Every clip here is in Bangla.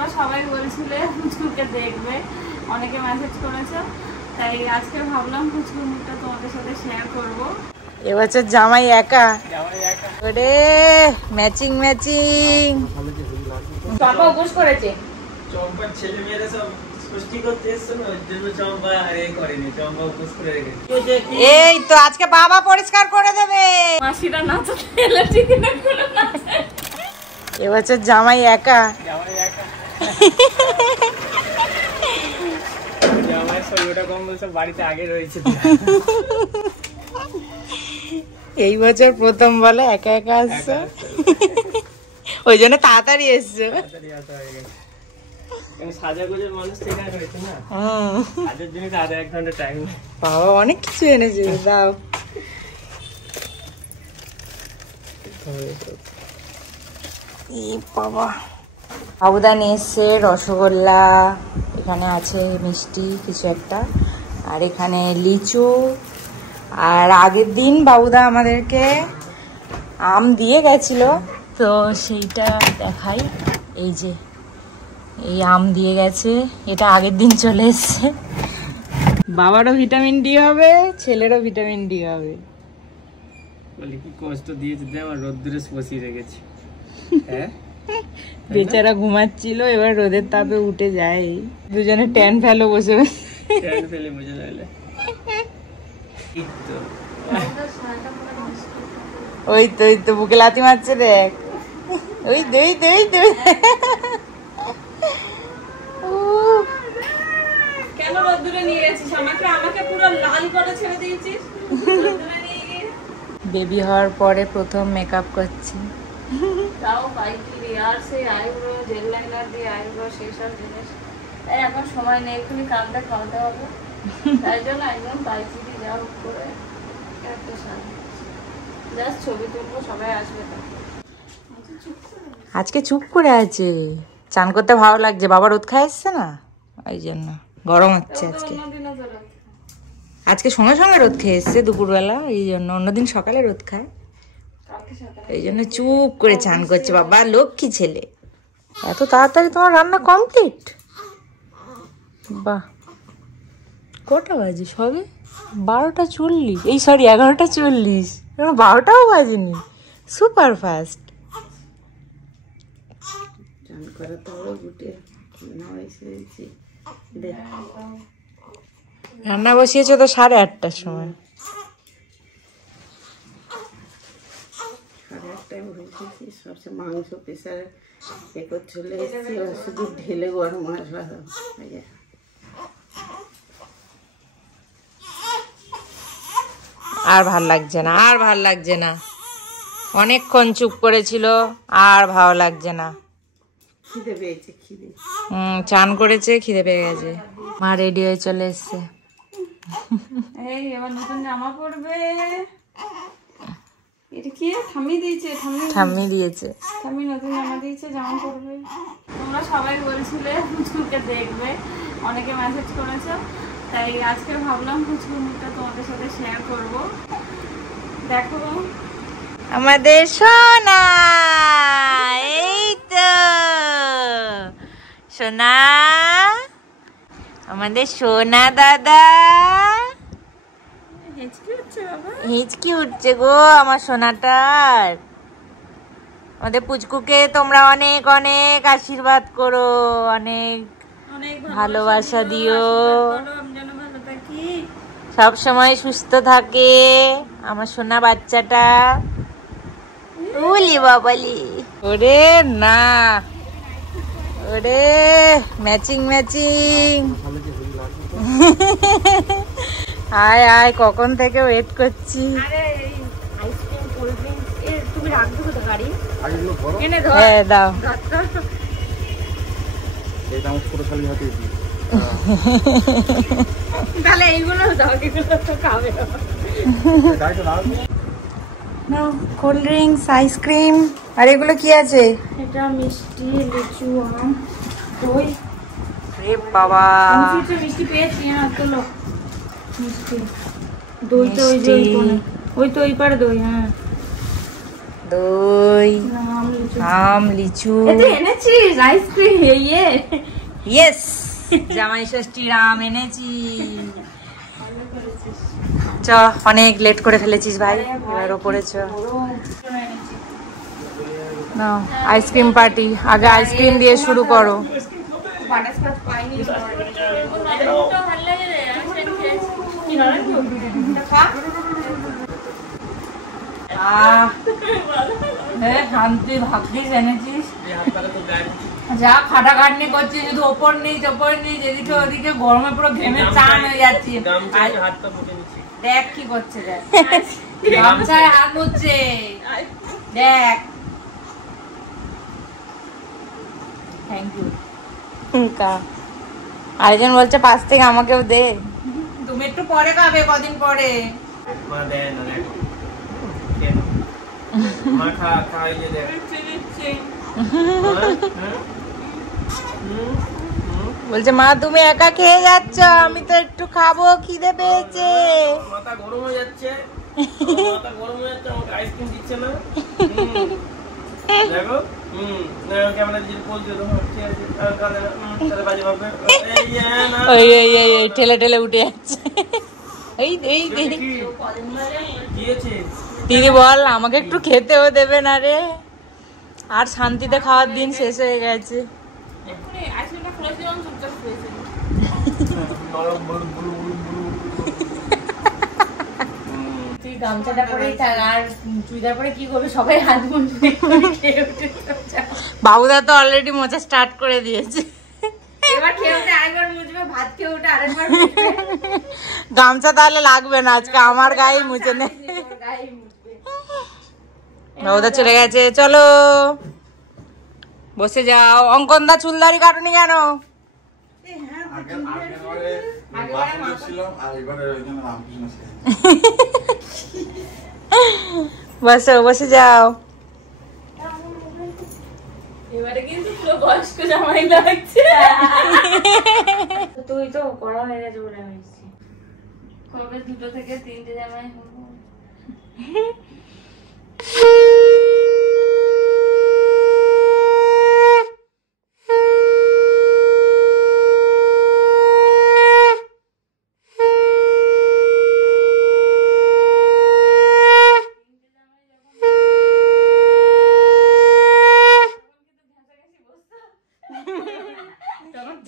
তোমরা সবাই বলছিলে পুচকুকে দেখবে, অনেকে মেসেজ করেছো, তাই আজকে ভাবলাম পুচকুর মুখটা তোমাদের সাথে শেয়ার করবো। এবছর জামাই একা, ওরে ম্যাচিং ম্যাচিং। চম্পা উপোস করেছে, চম্পার ছেলে মেয়েরা সব ষষ্ঠী করতে এসছে না, ওই জন্য চম্পা করেনি, চম্পা উপোস করে রেখেছে। এই তো আজকে বাবা পরিষ্কার করে দেবে। মাসিরা নাচতে এলে ঠিক না করে নাচে। এবছর জামাই একা, জামাই একা। জামাই সবটা কম্বল সব বাড়িতে আগে রয়েছে। এই বছর প্রথম বলে একা একা আসছে, ওই জন্য তাড়াতাড়ি এসছো। সাজাগুজের মানুষ সেখানে রয়েছে না, সাজার জন্য আধা 1 ঘন্টা টাইম। বাবা অনেক কিছু এনেছে, দাও। বাবা বাবুদা নিয়ে এসছে রসগোল্লা, এখানে আছে মিষ্টি কিছু একটা, আর এখানে লিচু। আর আগের দিন বাবুদা আমাদেরকে আম দিয়ে গেছিল, তো সেইটা দেখাই। এই যে এই আম দিয়ে গেছে, এটা আগের দিন চলে এসছে। বাবারও ভিটামিন ডি হবে, ছেলেরও ভিটামিন ডি হবে। বলি কি কষ্ট দিয়েছে, আমার রোদ্দুরে বসিয়ে রেখেছি। হ্যাঁ বেচারা ঘুমাচ্ছিল, এবার রোদের তাপে উঠে যায়, দুজনে ট্যান ফেলো বসে বসে। ট্যান ফেলে বুঝে যাইলে ওই তো ওই তো বুকে লাথি মারছে, দেখ ওই দই দই দই। কেন রোদ্দুরে নিয়ে গেছিস আমাকে? আমাকে পুরো লাল করে ছেড়ে দিয়েছিস রোদ্দুরে নিয়ে গিয়ে। বেবি হওয়ার পরে প্রথম মেকআপ করছি। তাও পাইকিরি, আর সেই আইব্রো জেল লাইনার দিয়ে আইব্রো সেই সব জিনিস, তাই এখন সময় নেই, এক্ষুনি কামটা খাওয়াতে হবে, তাই জন্য একদম পাইকিরি যা হোক করে একটা শাড়ি জাস্ট ছবি তুলবো, সবাই আসবে। আজকে চুপ করে আছে, চান করতে ভালো লাগছে, বাবা রোদ খায় এসছে না, ওই জন্য গরম হচ্ছে আজকে। আজকে সঙ্গে সঙ্গে রোদ খেয়ে এসছে দুপুরবেলা, এই জন্য, অন্যদিন সকালে রোদ খায়, এই জন্য চুপ করে চান করছে। বাবা লক্ষ্মী ছেলে। এত তাড়াতাড়ি তোমার রান্না কমপ্লিট? বাহ, কটা বাজে সবে? 12:40, এই সরি 11:40, 12টাও বাজেনি, সুপার ফাস্ট। রান্না বসিয়েছো তো 8:30টার সময়। মাংস প্রেসারে চলে এসেছি, শুধু ঢেলে গরম মাছ ভাজা। আর ভাল লাগছে না, আর ভাল লাগছে না, অনেকক্ষণ চুপ করেছিল, আর ভালো লাগছে না। খিদে পেয়েছে, খিদে। চান করেছে, খিদে পেয়ে গেছে। মা রেডি হয়ে চলে এসছে। এই এবার নতুন জামা পরবে। এটা কি ঠাম্মি দিয়েছে? ঠাম্মি দিয়েছে, ঠাম্মি নতুন জামা দিয়েছে, জামা পরবে। তোমরা সবাই বলছিলে পুচকুকে দেখবে, অনেকে মেসেজ করেছো, তাই আজকে ভাবলাম পুচকুর মুখটা তোমাদের সাথে শেয়ার করব। দেখো আমাদের সোনা, এই তো সোনা, আমাদের সোনা দাদা। হিচকি উঠছে গো আমার সোনাটার। আমাদের পুচকুকে তোমরা অনেক অনেক আশীর্বাদ করো, অনেক ভালোবাসা দিও, সব সময় সুস্থ থাকে আমার সোনা বাচ্চাটা। উলি বাবালি, ওরে না, ওরে ম্যাচিং ম্যাচিং। আয় আয়, কখন থেকে ওয়েট করছি। হ্যাঁ দাও। তাহলে এইগুলো দাও, এগুলো তো খাবে। কোল্ড ড্রিঙ্কস, আইসক্রিম, আর এগুলো কি আছে? এটা মিষ্টি, লিচু, আম, দই। রে বাবা, মিষ্টি পেয়েছি, হ্যাঁ চলো মিষ্টি। দই তো ওই যে ওই তো ওই পারে দই। হ্যাঁ দই, আম, লিচু, এনেছিস আইসক্রিম? ইয়েস, জামাই ষষ্ঠীর আম এনেছি। চ, অনেক লেট করে ফেলেছিস ভাই, এবার ওপরে চ। নাও আইসক্রিম পার্টি, আগে আইসক্রিম দিয়ে শুরু করো। শান্তি ভাগ্যিস এনেছিস, যা খাটাখাটনি করছিস, শুধু ওপর নিচ ওপর নিচ, এদিকে ওদিকে, গরমে পুরো ঘেমে চান হয়ে যাচ্ছি। দেখ কি করছে, দেখ গামছায় হাত মুছছে, দেখ। Thank you. আরেকজন বলছে পাশ থেকে আমাকেও দে। তুমি একটু পরে খাবে, কদিন পরে। বলছে মা তুমি একা খেয়ে যাচ্ছ, আমি তো একটু খাবো, খিদে পেয়েছে। মাথা গরম হয়ে যাচ্ছে, মাথা গরম হয়ে যাচ্ছে, আমাকে আইসক্রিম দিচ্ছে না। দেখো ঠেলে ঠেলে উঠে যাচ্ছে। দিদি বল আমাকে একটু খেতেও দেবে না রে, আর শান্তিতে খাওয়ার দিন শেষ হয়ে গেছে। তুই গামছাটা পরেই থাক, আর চুড়িদার পরে কি করবি, সবাই হাত মুছবে। বাবুদা তো অলরেডি মোছা স্টার্ট করে দিয়েছে। এবার খেয়ে উঠে আরেকবার মুছবে, ভাত খেয়ে উঠে আরেকবার মুছবে। গামছা তাহলে লাগবে না, আজকে আমার গায়ে মুছে নে। বাবুদা চলে গেছে, চলো বসে যাও। অঙ্কনদা চুলদারি কাটুনি কেন? বসো, বসে যাও। এবারে কিন্তু পুরো বয়স্ক জামাই লাগছে। তুই তো করা হয়ে গেছে বলে আমি এসেছি। কবে 2 থেকে 3টে জামাই হবো।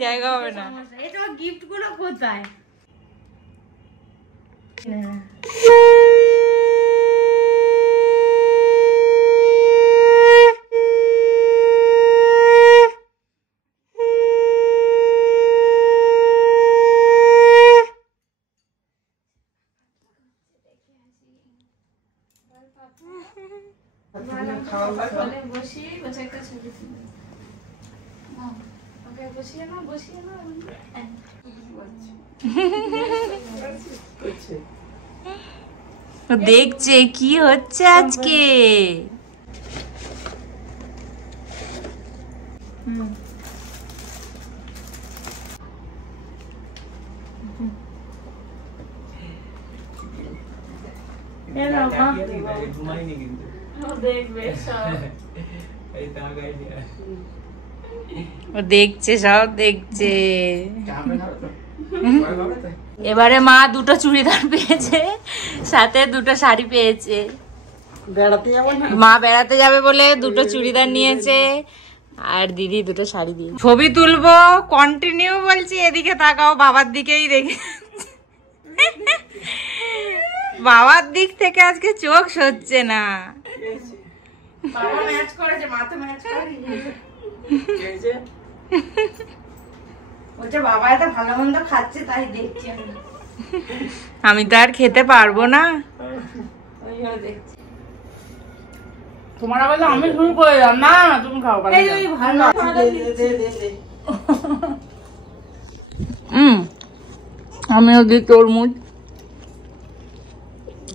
জায়গা হবে না। এই তোমার গিফট গুলো কোথায়? বসি বসে একটা ছবি তুলি। বসিয়ে না, বসিয়ে না। দেখছে কি হচ্ছে আজকে। ও দেখছে, সব দেখছে। এবারে মা 2টো চুড়িদার পেয়েছে, সাথে 2টো শাড়ি পেয়েছে। মা বেড়াতে যাবে বলে 2টো চুড়িদার নিয়েছে, আর দিদি 2টো শাড়ি দিয়ে। ছবি তুলবো কন্টিনিউ বলছি, এদিকে তাকাও, বাবার দিকেই দেখে। বাবার দিক থেকে আজকে চোখ সচ্ছে না। বাবা ম্যাচ করেছে, মা তো ম্যাচ করেনি। বলছে বাবা এটা ভালো মন্দ খাচ্ছে, তাই দেখছি আমি তো আর খেতে পারবো না। তোমারা বললো আমি শুরু করে দাও। না তুমি খাও, আমিও দিই তরমুজ।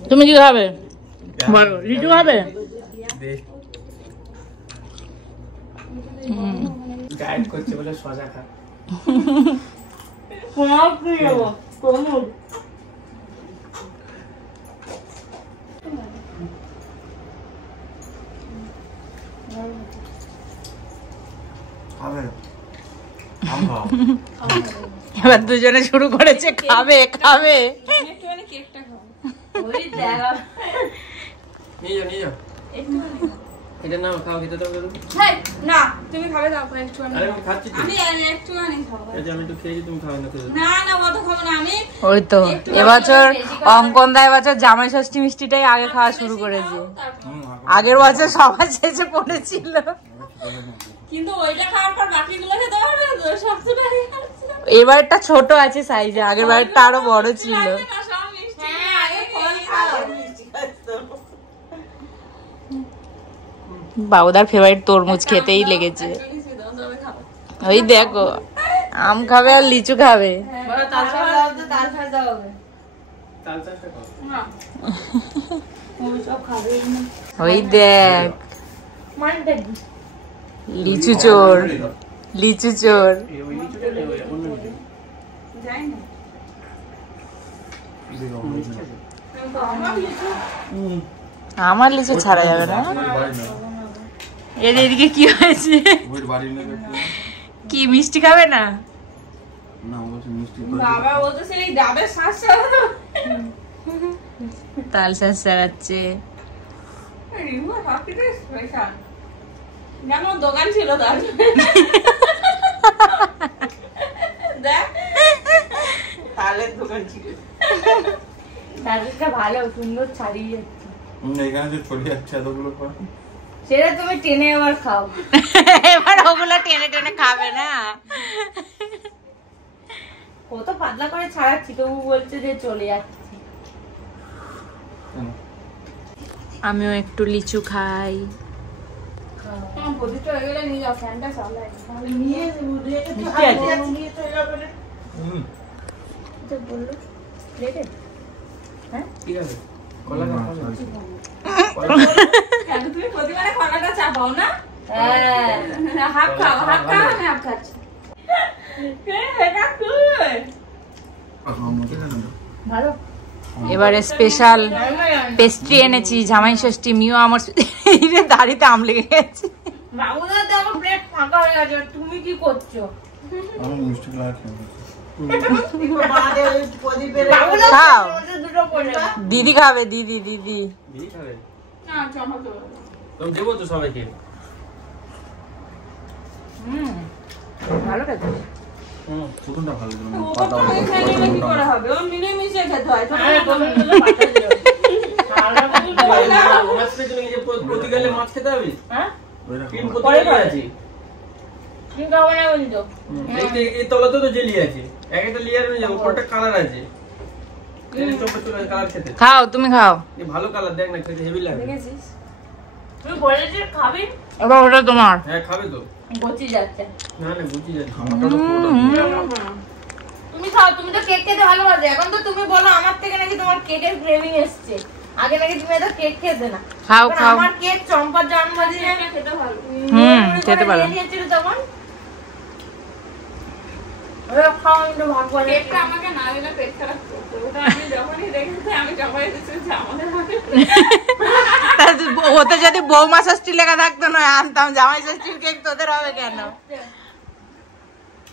তুমি কি খাবে? বলো, লিচু খাবে? ডায়েট করছে বলে সজা খা। এবার দুজনে শুরু করেছে খাবে খাবে। একটুখানি কেকটা খাও। ওই দেখা নিয়ে যাও এটা নাও, খাও, খেতে দাও। হ্যাঁ, না তুমি খাবে দাও একটুখানি। আরে আমি খাচ্ছি তো। আমি একটুখানি খাবো। এই যে আমি একটু খেয়েছি, তুমি খাও না। না না অত খাবো না আমি। ওই তো এবছর অঙ্কন দা এবছর জামাই ষষ্ঠী মিষ্টিটাই আগে খাওয়া শুরু করেছে। আগের বছর সবার শেষে পড়েছিল, কিন্তু ওইটা খাওয়ার পর বাকিগুলো খেতে পারবে তো, সবটা এবারটা ছোট আছে সাইজে, আগের বারটা আরো বড় ছিল। সব মিষ্টি। হ্যাঁ, আগে ফল খাও। বাবুদার ফেভারিট তরমুজ খেতেই লেগেছে। ওই দেখো আম খাবে আর লিচু খাবে। ওই দেখ লিচু চোর, লিচু চোর। আমার লিচু ছাড়া যাবে না। এর এদিকে কি হয়েছে? কি মিষ্টি খাবে না? তাল শাঁস চালাচ্ছে। দোকান ছিল তার তালের দোকান ছিল। ভালো সুন্দর ছাড়িয়ে যাচ্ছে, এখানে যে ছড়িয়ে যাচ্ছে এতগুলো পর সেটা তুমি টেনে এবার খাও। এবার ওগুলো টেনে টেনে খাবে না। কত পাতলা করে ছাড়াচ্ছি তবু বলছে যে চলে যাচ্ছে। আমিও একটু লিচু খাই। প্রতিটা হয়ে গেলে নিয়ে যাও, ফ্যানটা চালাই নিয়ে মিষ্টি আছে? নিয়ে চলে যাবে। বললো প্লেটে ঠিক আছে, কলা খাও। তুমি প্রতিবারে কলাটা চাপাও না? হ্যাঁ, হাফ খাও, হাফ খাও, আমি হাফ খাচ্ছি। ভালো। এবারে স্পেশাল পেস্ট্রি এনেছি, জামাই ষষ্ঠী। মিও আমার দাড়িতে আম লেগে গেছে। বাবুদা তো আমার প্লেট ফাঁকা হয়ে গেছে, তুমি কি করছো? আমি মিষ্টি গুলো খেয়ে খাও, দুটো করে দিদি খাবে, দিদি দিদি। দিদি খাবে? না চামাতো তুমি দেবো তো সবাইকে। ভালো খেতে। প্রথমটা ভালো ছিল না, ওটা তো এখানে নিলে কি করে হবে? ও মিলে মিশে খেতে হয়। মাছ পেয়ে চলে গেছে, প্রতি গেলে মাছ খেতে হবে। হ্যাঁ, তিন প্রতি গেলে আছে। কি খাবো না বলছো? এই তলাতে তো জেলি আছে, এক একটা লেয়ার হয়ে যাবে, উপরটা কালার আছে। চোখে চলে কালার খেতে। খাও, তুমি খাও। এই ভালো কালার, দেখ না, খেতে হেভি লাগে। দেখেছিস? তুমি বলেছিস খাবি? এবার ওটা তোমার। হ্যাঁ খাবে তো। গচি যাচ্ছে। না না বুঝি যাচ্ছে। আমারটা তো পুরোটা তুমি খাও, তুমি তো কেক খেতে ভালোবাসো। এখন তো তুমি বলো আমার থেকে নাকি তোমার কেকের ক্রেভিং এসছে। আগে নাকি তুমি এত কেক খেতে না। খাও এখন খাও। আমার কেক চম্পার জন্মদিনে খেতে ভালো। খেতে পারো। নিয়েছিল তখন। ওরা খাও, আমি তো ভাগ করে কেকটা আমাকে না দিলে পেট খারাপ করতো। ওটা আমি যখনই দেখেছি আমি চাপাই দিচ্ছি যে আমাদের ওতে যদি বৌমা ষষ্ঠী লেখা থাকতো না আনতাম, জামাই ষষ্ঠীর কেক তোদের হবে কেন?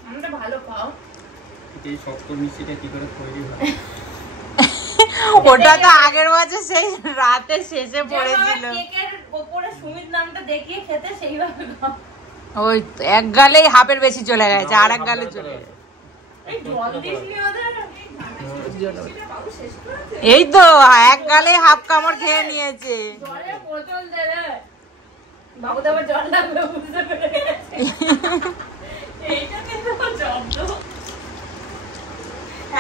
আমরা ভালো খাও। এই শক্ত মিষ্টিটা কি করে তৈরি হয়? ওটা তো আগের বছর সেই রাতে শেষে পড়েছিল। কেকের উপরে সুমিত নামটা দেখিয়ে খেতে সেইভাবে খাও। ওই এক গালেই হাফের বেশি চলে গেছে, আর এক গালে চলে গেছে। এই জল দিসনি ওদের? এই তো এক গালে হাফ কামড় খেয়ে নিয়েছে। জলের বোতল দেবে। বাবুদা আবার জল লাগবে বুঝতে পেরে গেছে। এইটা কিন্তু জব্দ।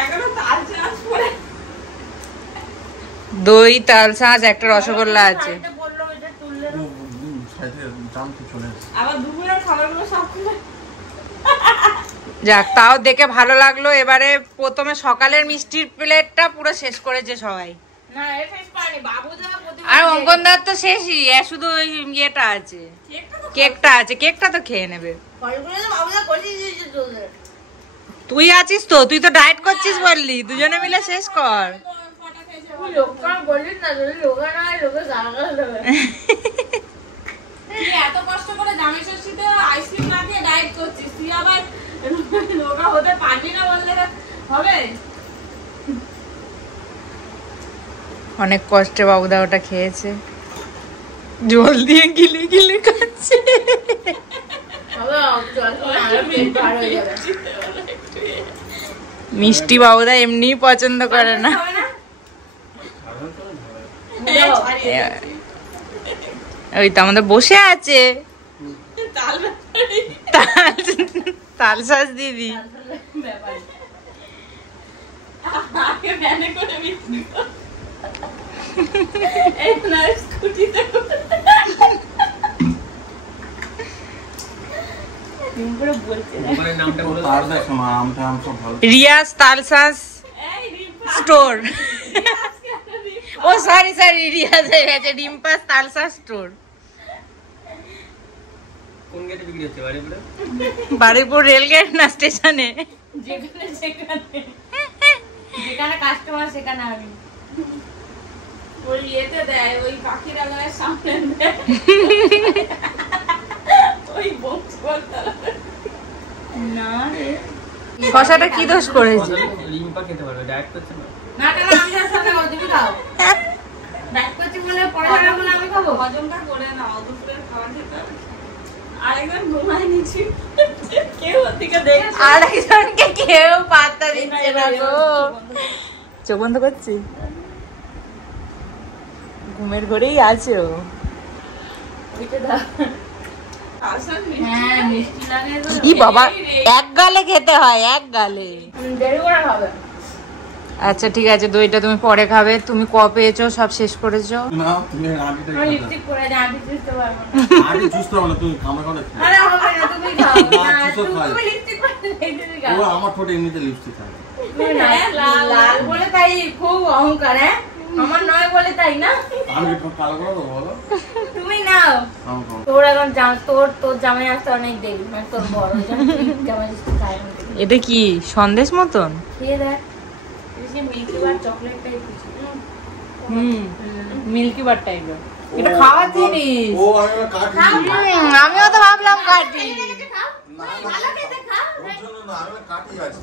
এখনো তাল চাষ করে দই, তাল শাঁস, একটা রসগোল্লা আছে। বললো এটা তুললে না। সাইডে জামতে চলে আসছে। আবার দুপুরের খাবারগুলো সব খুলে যাক, তাও দেখে ভালো লাগলো। এবারে প্রথমে সকালের মিষ্টির প্লেটটা পুরো শেষ করেছে সবাই। না এ শেষ পারেনি বাবুদা প্রতিবার। আর অঙ্কনদার তো শেষই, শুধু ওই ইয়েটা আছে, কেকটা আছে। কেকটা তো খেয়ে নেবে। ফলগুলো তো বাবুদা কষিয়ে দিয়েছে তোদের। তুই আছিস তো, তুই তো ডায়েট করছিস বললি, দুজনে মিলে শেষ কর। তুই লোকটা বলিস না, যদি লোকা না হয় লোকে জানা দেবে। তুই এত কষ্ট করে জামাই ষষ্ঠীতে আইসক্রিম না দিয়ে ডায়েট করছিস, তুই আবার তোরা হতে পারবি না বললে হবে? অনেক কষ্টে বাবুদা ওটা খেয়েছে, জল দিয়ে গিলে গিলে খাচ্ছে। মিষ্টি বাবুদা এমনি পছন্দ করে না। ওই তো আমাদের বসে আছে তালসাজ দিদি। রিয়াজ তালসাজ স্টোর। ও সরি সরি, রিয়াজ হয়ে গেছে রিম্পাস তালসাজ স্টোর। কোন গেটে বিক্রি হচ্ছে? বাড়িপুরে? বাড়িপুর রেলগেট না স্টেশনে? যেখানে কাস্টমার সেখানে আমি ওই ইয়েতে দেয়, ওই পাখিরালয়ের সামনে দেয়, ওই বক্স করতে না রে। শশাটা কি দোষ করেছে? রিম্পা খেতে পারবে, ডায়েট করছে না। না না আমি আসলে তুমি খাও, ডায়েট করছি বলে পরে বলে আমি খাবো। হজমটা করে নাও, দুপুরের খাবার খেতে হবে। আরেকজন ঘুমায় নিচ্ছি, কেউ ওদিকে দেখছে, আরেকজনকে কেউ পাত্তা দিচ্ছে না গো। চোখ বন্ধ করছি, ঘুমের ঘরেই আছে ও। হ্যাঁ মিষ্টি লাগে তো। ই বাবা, এক গালে খেতে হয়, এক গালে। দেরি করে খাবে। আচ্ছা ঠিক আছে, দইটা তুমি পরে খাবে। তুমি ক পেয়েছো? সব শেষ করেছো? না তুমি আগে আমি লিপস্টিক পরে যাই, আমি চুষতে পারবো না। আগে চুষতে হবে না, তুমি খামা খাও না। আরে হবে না, তুমি খাও না, না, চুষো খাই। তুমি লিপস্টিক পরে তুমি খাও। ও আমার ঠোঁটে এমনিতে লিপস্টিক থাকে। তুমি না, লাল বলে তাই খুব অহংকার, হ্যাঁ আমার নয় বলে তাই না। আমি কি ঠোঁট কালো করে দেবো বলো? তুমি নাও, খাও খাও। তোর এখন তোর জামাই আসতে অনেক দেরি, মানে তোর বড় ওই জন্য তুই জামাই আসতে খাই না। এটা কি সন্দেশ মতন? খেয়ে দেখ, মিল্কি বার চকলেট টাইপ কিছু। মিল্কি বার টাইপের। এটা খাওয়ার জিনিস। ও আমি কাটি। আমিও তো ভাবলাম কাটি। ভালো খেতে খাও, ওর জন্য না, আমি কাটি আছে।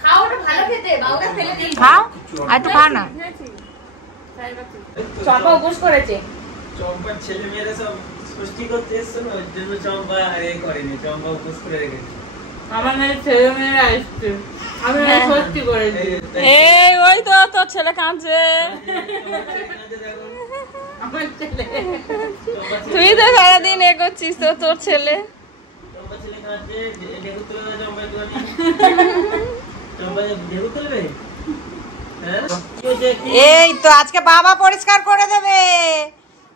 খাও, ওটা ভালো খেতে, বাবুকে ফেলে দিই। খাও, আর একটু খা না। চম্পা উপোস করেছে। চম্পার ছেলে মেয়েরা সব ষষ্ঠী করতে এসছে না, ওই জন্য চম্পা এ করেনি, চম্পা উপোস করে রেখেছে। আমার মেয়ের ছেলে মেয়েরা আসছে, আমি সত্যি করেছি। এই ওই তো তোর ছেলে কাঁদছে। আমার ছেলে তুই তো সারাদিন এ করছিস, তো তোর ছেলে। চম্পা ছেলে কাঁদছে, ঢেকুর তুলে চম্পা তুলে চম্পা ঢেকুর তুলবে। হ্যাঁ এই তো আজকে বাবা পরিষ্কার করে দেবে,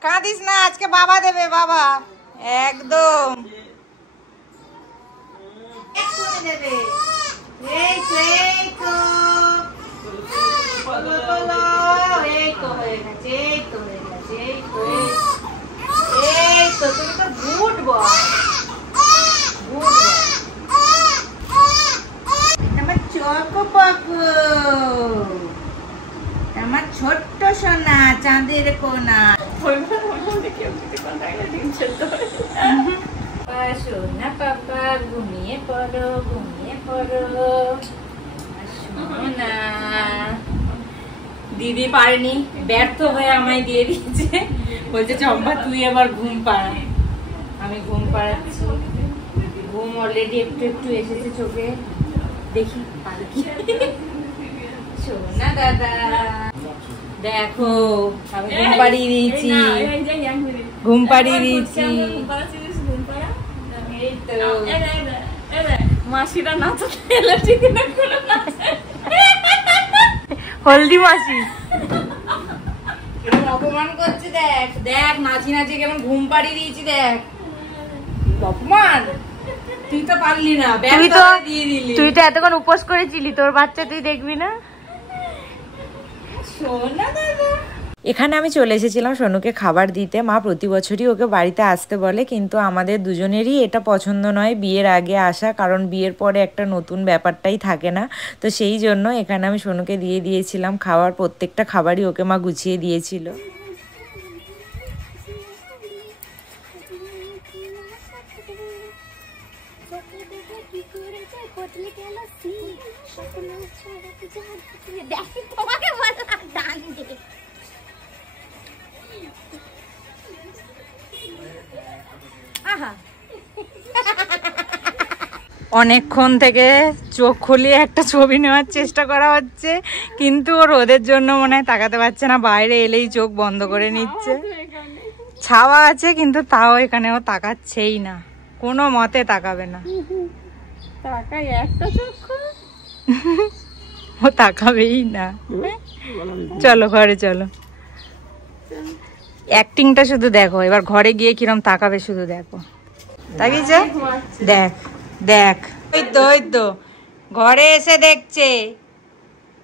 কাঁদিস না, আজকে বাবা দেবে, বাবা একদম করে দেবে। এই তো এই তো এই তো হয়ে গেছে, এই তো হয়ে গেছে, এই তো এই তো তুমি তো গুড বয়, গুড বয়। আমার চকো পাকো, আমার ছোট্ট সোনা, চাঁদের কোনা। সোনা পাপা ঘুমিয়ে পড়ো, ঘুমিয়ে পড়ো সোনা। দিদি পারেনি, ব্যর্থ হয়ে আমায় দিয়ে দিয়েছে, বলছে চম্পা তুই এবার ঘুম পাড়া। আমি ঘুম পাড়াচ্ছি, ঘুম অলরেডি একটু একটু এসেছে চোখে, দেখি পারি কি। সোনা দাদা দেখো, আমি ঘুম পাড়িয়ে দিয়েছি, ঘুম পাড়িয়ে দিয়েছি। এই তো মাসিরা নাচতে এলাচি কিনা করে নাচে, হলদি মাসি কেমন অপমান করছে দেখ, দেখ নাচি নাচি কেমন ঘুম পাড়িয়ে দিয়েছি, দেখ অপমান। তুই তো পারলি না, তুই তো দিয়ে দিলি। তুই তো এতক্ষণ উপোস করেছিলি, তোর বাচ্চা তুই দেখবি না। সোনা দাদা। এখানে আমি চলে এসেছিলাম সোনুকে খাবার দিতে। মা প্রতি বছরই ওকে বাড়িতে আসতে বলে, কিন্তু আমাদের দুজনেরই এটা পছন্দ নয় বিয়ের আগে আসা, কারণ বিয়ের পরে একটা নতুন ব্যাপারটাই থাকে না। তো সেই জন্য এখানে আমি সোনুকে দিয়ে দিয়েছিলাম খাবার, প্রত্যেকটা খাবারই ওকে মা গুছিয়ে দিয়েছিল। অনেকক্ষণ থেকে চোখ খুলিয়ে একটা ছবি নেওয়ার চেষ্টা করা হচ্ছে, কিন্তু ও রোদের জন্য মনে হয় তাকাতে পারছে না, বাইরে এলেই চোখ বন্ধ করে নিচ্ছে। ছাওয়া আছে কিন্তু তাও এখানে ও তাকাচ্ছেই না, কোনো মতে তাকাবে না। ও তাকাবেই না। চলো ঘরে চলো, অ্যাক্টিংটা শুধু দেখো, এবার ঘরে গিয়ে কিরম তাকাবে শুধু দেখো। তাকিয়েছে, দেখ দেখ, ওই তো ওই তো ঘরে এসে দেখছে,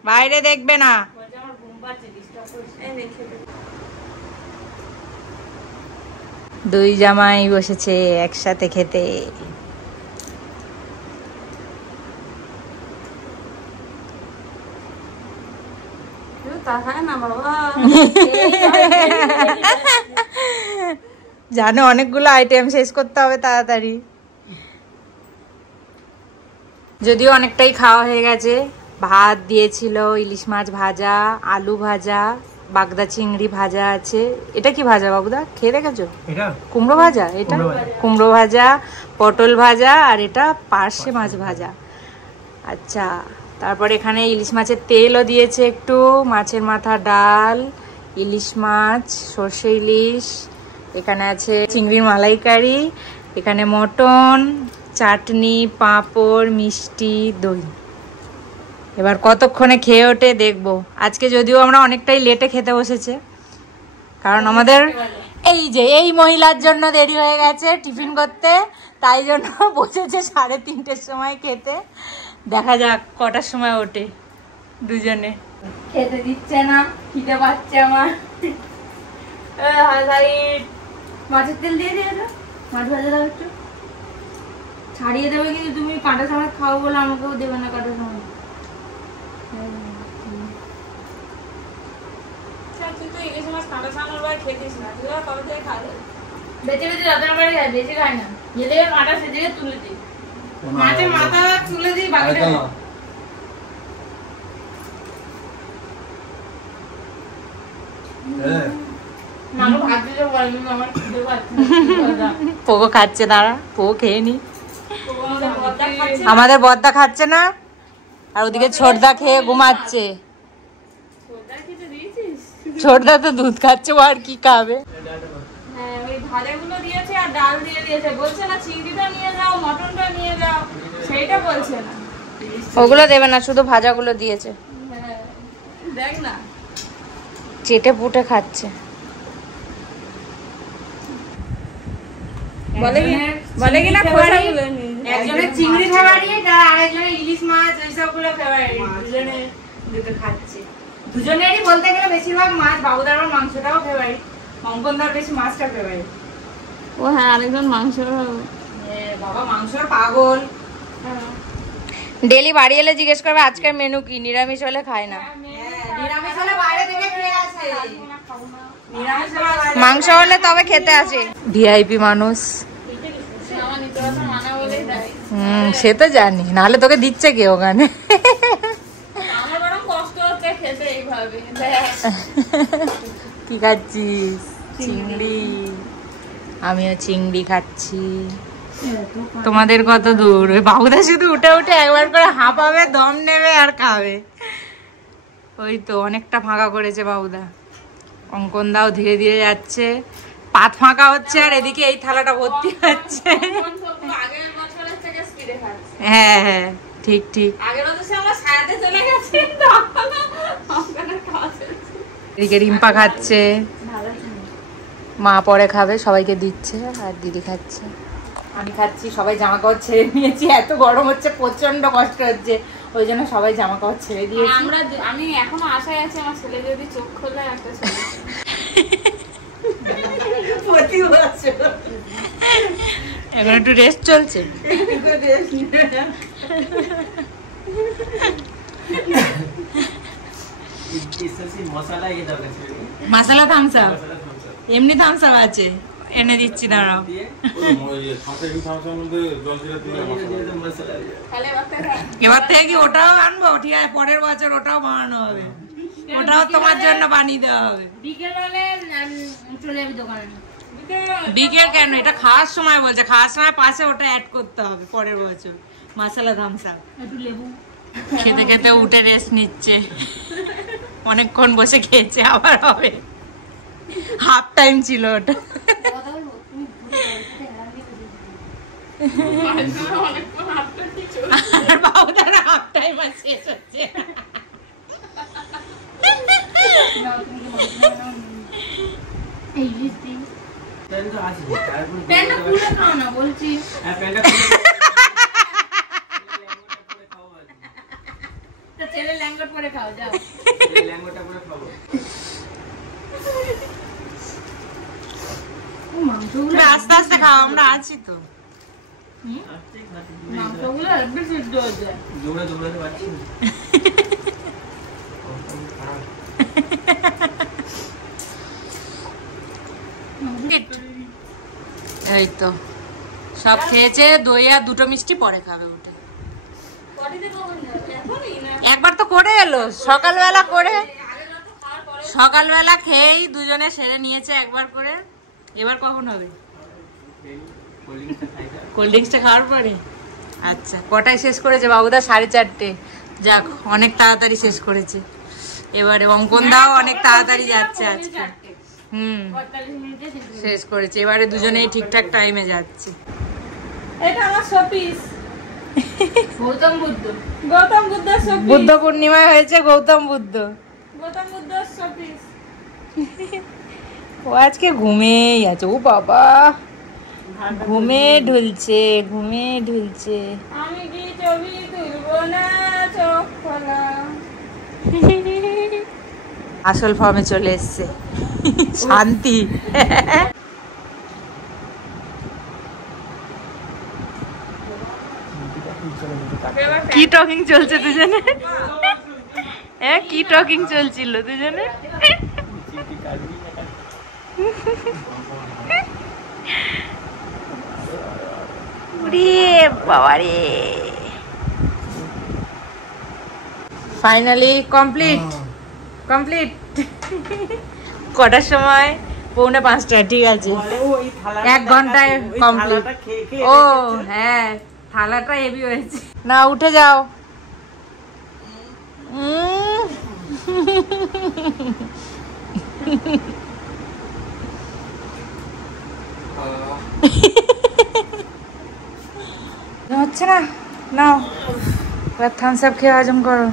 বাইরে দেখবে না। দুই জামাই বসেছে একসাথে খেতে। জানো অনেকগুলো আইটেম শেষ করতে হবে তাড়াতাড়ি, যদিও অনেকটাই খাওয়া হয়ে গেছে। ভাত দিয়েছিল, ইলিশ মাছ ভাজা, আলু ভাজা, বাগদা চিংড়ি ভাজা আছে। এটা কি ভাজা বাবুদা, খেয়ে দেখেছো? কুমড়ো ভাজা, এটা কুমড়ো ভাজা, পটল ভাজা, আর এটা পার্শে মাছ ভাজা। আচ্ছা, তারপর এখানে ইলিশ মাছের তেলও দিয়েছে একটু, মাছের মাথা ডাল, ইলিশ মাছ, সর্ষে ইলিশ, এখানে আছে চিংড়ির মালাইকারি, এখানে মটন, চাটনি, পাঁপড়, মিষ্টি, দই। এবার কতক্ষণে খেয়ে ওঠে দেখবো। আজকে যদিও আমরা অনেকটাই লেটে খেতে বসেছে, কারণ আমাদের এই যে এই মহিলার জন্য দেরি হয়ে গেছে টিফিন করতে, তাই জন্য বসেছে 3:30-র সময় খেতে। দেখা যাক কটার সময় ওঠে দুজনে। খেতে দিচ্ছে না, খিদে পাচ্ছে আমার। মাছের তেল দিয়ে দিয়ে দাও, মাছ ভাজা দাও একটু, ছাড়িয়ে দেবে কিন্তু তুমি কাঁটা চামচ খাও বলে আমাকেও দেবে না কাঁটা চামচ। বেঁচে বেঁচে রাতের বাড়ি খায়, বেশি খায় না। যেদিকে কাঁটা সেদিকে তুলে দিই, মাছের মাথা তুলে দিই, বাকিটা পোকো খাচ্ছে, দাঁড়া পোকো খেয়ে নি। আমাদের বদ্দা খাচ্ছে না, আর ওদিকে ছোটদা খেয়ে ঘুমাচ্ছে। ছোটদা তো দুধ খাচ্ছে, ও আর কি খাবে। ওই ভাজাগুলো দিয়েছে আর ডাল দিয়ে দিয়েছে, বলছে না চিংড়িটা নিয়ে যাও, মটনটা নিয়ে যাও, সেইটা বলছে না। ওগুলো দেবে না, শুধু ভাজাগুলো দিয়েছে। দেখ না, চেটে পুটে খাচ্ছে। বলে কিনা একজনের চিংড়ি ফেভারিট আর আরেকজনের ইলিশ মাছ, ওইসব গুলো ফেভারিট। দুজনে দুটো খাচ্ছে, দুজনেরই বলতে গেলে বেশিরভাগ মাছ। বাবুদার মাংসটাও ফেভারিট, অঙ্কনদার বেশি মাছটা ফেভারিট। ও হ্যাঁ, আরেকজন মাংস, বাবা মাংসর পাগল। ডেলি বাড়ি এলে জিজ্ঞেস করবে আজকের মেনু কি, নিরামিষ হলে খায় না। নিরামিষ হলে বাইরে থেকে খেয়ে আসে, মাংস হলে তবে খেতে আসে। ভিআইপি মানুষ, সে তো জানি, নাহলে তোকে দিচ্ছে কে ওখানে। কি খাচ্ছিস? চিংড়ি। আমিও চিংড়ি খাচ্ছি। তোমাদের কত দূর? ওই বাবুদা শুধু উঠে উঠে একবার করে হাঁপাবে, দম নেবে আর খাবে। ওই তো অনেকটা ফাঁকা করেছে বাবুদা। অঙ্কন দাও ধীরে ধীরে যাচ্ছে, পাত ফাঁকা হচ্ছে, আর এদিকে এই থালাটা ভর্তি হচ্ছে। হ্যাঁ হ্যাঁ, ঠিক ঠিক। এদিকে রিম্পা খাচ্ছে, মা পরে খাবে, সবাইকে দিচ্ছে, আর দিদি খাচ্ছে, আমি খাচ্ছি। সবাই জামা কাপড় ছেড়ে নিয়েছি, এত গরম হচ্ছে, প্রচন্ড কষ্ট হচ্ছে, ওই জন্য সবাই জামা কাপড় ছেড়ে দিয়েছি। আমি এখনো আশায় আছি আমার ছেলে যদি চোখ খোলে একটা ছেলে। এখন একটু রেস্ট চলছে। মশলা থামস আপ, এমনি থামস আপ আছে, এনে দিচ্ছি, দাঁড়াও। এবার থেকে কি ওটাও আনবো? ঠিক আছে, পরের বছর ওটাও বানানো হবে, ওটাও তোমার জন্য বানিয়ে দেওয়া হবে। বিকেল কেন, এটা খাওয়ার সময় বলছে, খাওয়ার সময় পাশে ওটা অ্যাড করতে হবে পরের বছর, মশলা ধামসা। খেতে খেতে উঠে রেস্ট নিচ্ছে, অনেকক্ষণ বসে খেয়েছে, আবার হবে। হাফ টাইম ছিল ওটা। আর বাবুদার হাফ টাইম আর শেষ হচ্ছে। আস্তে আস্তে খাও, আমরা আছি তো। এই তো সব খেয়েছে, দই আর দুটো মিষ্টি পরে খাবে উঠে। একবার তো করে এলো সকালবেলা, করে সকালবেলা খেয়েই দুজনে সেরে নিয়েছে একবার করে। এবার কখন হবে? কোল্ড ড্রিঙ্কসটা খাওয়ার পরে। আচ্ছা, কটায় শেষ করেছে বাবুদা? 4:30। যাক, অনেক তাড়াতাড়ি শেষ করেছে। এবারে অঙ্কন দাও অনেক তাড়াতাড়ি যাচ্ছে আজকে। শেষ করেছে, এবারে দুজনেই ঠিকঠাক টাইমে যাচ্ছে। এটা আমার শোপিস। গৌতম বুদ্ধ শোপিস। বুদ্ধ পূর্ণিমায় হয়েছে গৌতম বুদ্ধ। গৌতম বুদ্ধ শোপিস। ও আজকে ঘুমেই আছে। ও বাবা, ঘুমে ঢুলছে, ঘুমে ঢুলছে। আমি কি ছবি তুলবো না, চোখ খোলা। আসল ফর্মে চলে এসছে, শান্তি। কি টকিং চলছে দুজনে? হ্যাঁ, কি টকিং চলছিল দুজনে? বাবারে, ফাইনালি কমপ্লিট। কটার সময়? 4:45। ঠিক আছে, 1 ঘন্টায় কমপ্লিট। ও হ্যাঁ, থালাটা হেভি হয়েছে। না, উঠে যাও। হচ্ছে না, নাও থামস আপ খেয়ে হজম করো।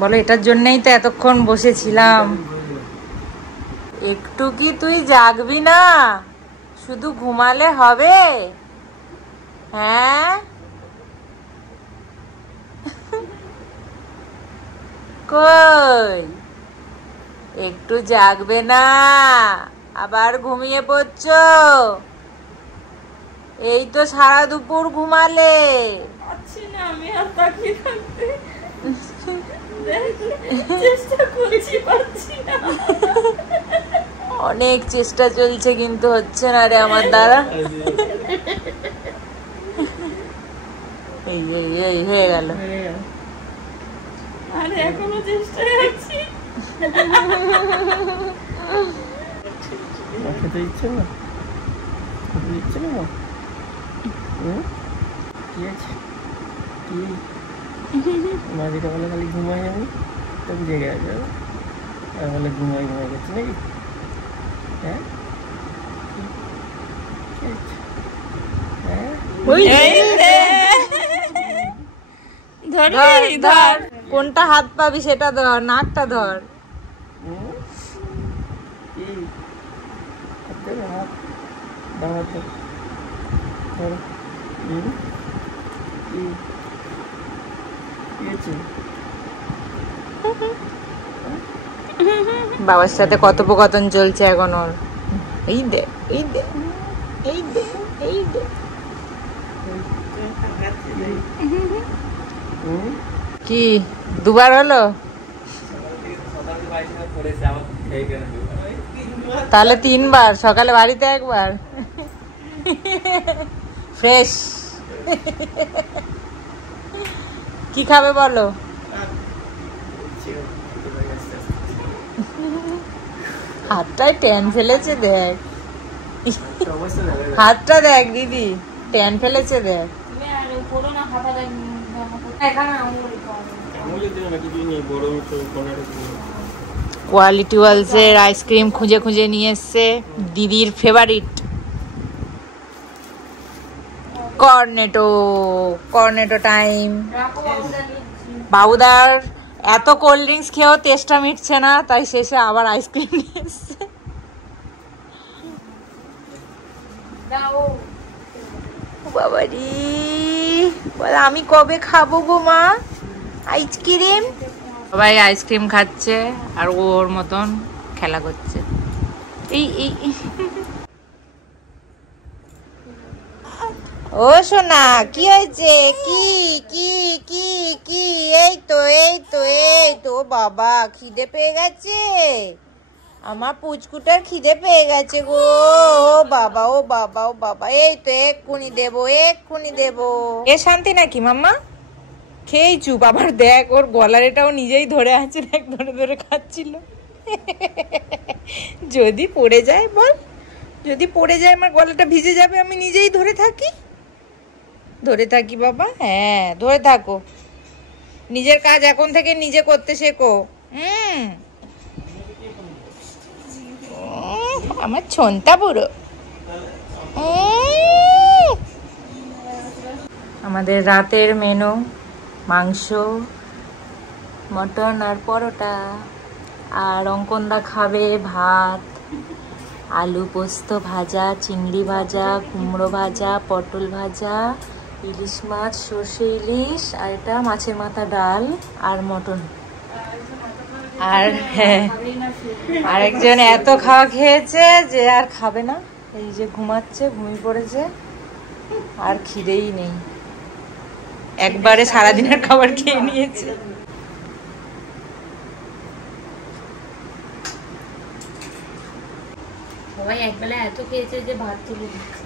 বলো, এটার জন্যই তো এতক্ষণ বসেছিলাম। একটু কি তুই জাগবি না? শুধু ঘুমালে হবে? হ্যাঁ, কই একটু জাগবে না? আবার ঘুমিয়ে পড়ছো? এই তো সারা দুপুর ঘুমালে। আছি না আমি আর তাকিয়ে থাকতে, চেষ্টা করছি, পারছি না। অনেক চেষ্টা চলছে কিন্তু হচ্ছে না রে আমার দ্বারা। এই হয়ে গেল। আরে এখনো চেষ্টায় আছি। খেতে ইচ্ছে না, খেতে ইচ্ছে না। কি আছে? কি মাঝিটা বলে খালি ঘুমাই, আমি তখন জেগে আসবে, আর বলে ঘুমাই গেছে নাকি? হ্যাঁ, ধর, কোনটা হাত পাবি সেটা ধর, নাকটা ধর। বাবার সাথে কথোপকথন চলছে এখন ওর। এই দে, এই দে, এই দে, এই দে। কি দুবার হলো? তাহলে 3 বার, সকালে বাড়িতে একবার। ফ্রেশ। কি খাবে বলো? হাতটায় ট্যান ফেলেছে দেখ, হাতটা দেখ দিদি, ট্যান ফেলেছে দেখ। তুমি আর করো না, হাতা দেখ এখানে আঙুল কোয়ালিটি ওয়ালসের আইসক্রিম খুঁজে খুঁজে নিয়ে এসছে দিদির ফেভারিট কর্নেটো। Cornetto time. বাবুদার এত কোল্ড ড্রিঙ্কস খেয়েও তেষ্টা মিটছে না, তাই শেষে আবার আইসক্রিম নিয়ে এসছে। বাবারি, বলে আমি কবে খাবো গো মা আইসক্রিম। সবাই আইসক্রিম খাচ্ছে আর ওর মতন খেলা করছে। ও সোনা, কি হয়েছে? কি কি কি কি? এই তো এই তো এই তো বাবা, খিদে পেয়ে গেছে আমার পুচকুটার, খিদে পেয়ে গেছে গো। ও বাবা ও বাবা ও বাবা, এই তো এক্ষুনি দেবো এক্ষুনি দেবো। এ শান্তি নাকি মাম্মা? খেয়েই চুপ। আবার দেখ ওর গলার এটাও নিজেই ধরে আছে, দেখ ধরে ধরে খাচ্ছিল। যদি পড়ে যায় বল, যদি পড়ে যায় আমার গলাটা ভিজে যাবে, আমি নিজেই ধরে থাকি। ধরে থাকি বাবা, হ্যাঁ ধরে থাকো। নিজের কাজ এখন থেকে নিজে করতে শেখো। আমার ছন্তা বুড়ো। আমাদের রাতের মেনু মাংস, মটন আর পরোটা। আর অঙ্কনদা খাবে ভাত, আলু পোস্ত ভাজা, চিংড়ি ভাজা, কুমড়ো ভাজা, পটল ভাজা, ইলিশ মাছ, সর্ষে ইলিশ, আর এটা মাছের মাথা ডাল আর মটন। আর হ্যাঁ, আরেকজন এত খাওয়া খেয়েছে যে আর খাবে না, এই যে ঘুমাচ্ছে, ঘুমিয়ে পড়েছে, আর খিদেই নেই, একবারে সারাদিনের খাবার খেয়ে নিয়েছে। সবাই একবেলা এত খেয়েছে যে ভাত তুলে দিচ্ছে।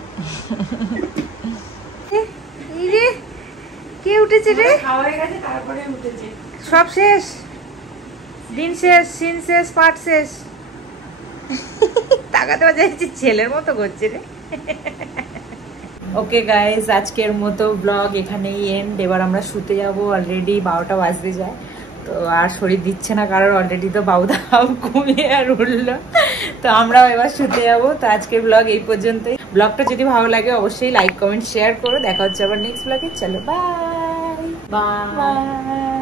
কে উঠেছে রে? সব শেষ, দিন শেষ, সিন শেষ, পাঠ শেষ। তাকাতে বাজাচ্ছি, ছেলের মতো করছে রে। ওকে গাইজ, আজকের মতো ব্লগ এখানেই এন্ড। এবার আমরা শুতে যাবো, অলরেডি 12টা বাজতে যায়। তো আর শরীর দিচ্ছে না কারণ অলরেডি তো বাবুদা ঘুমিয়ে আর উঠলো, তো আমরাও এবার শুতে যাবো। তো আজকের ব্লগ এই পর্যন্তই। ব্লগটা যদি ভালো লাগে অবশ্যই লাইক কমেন্ট শেয়ার করো। দেখা হচ্ছে আবার নেক্সট ব্লগে। চলো বাই বাই।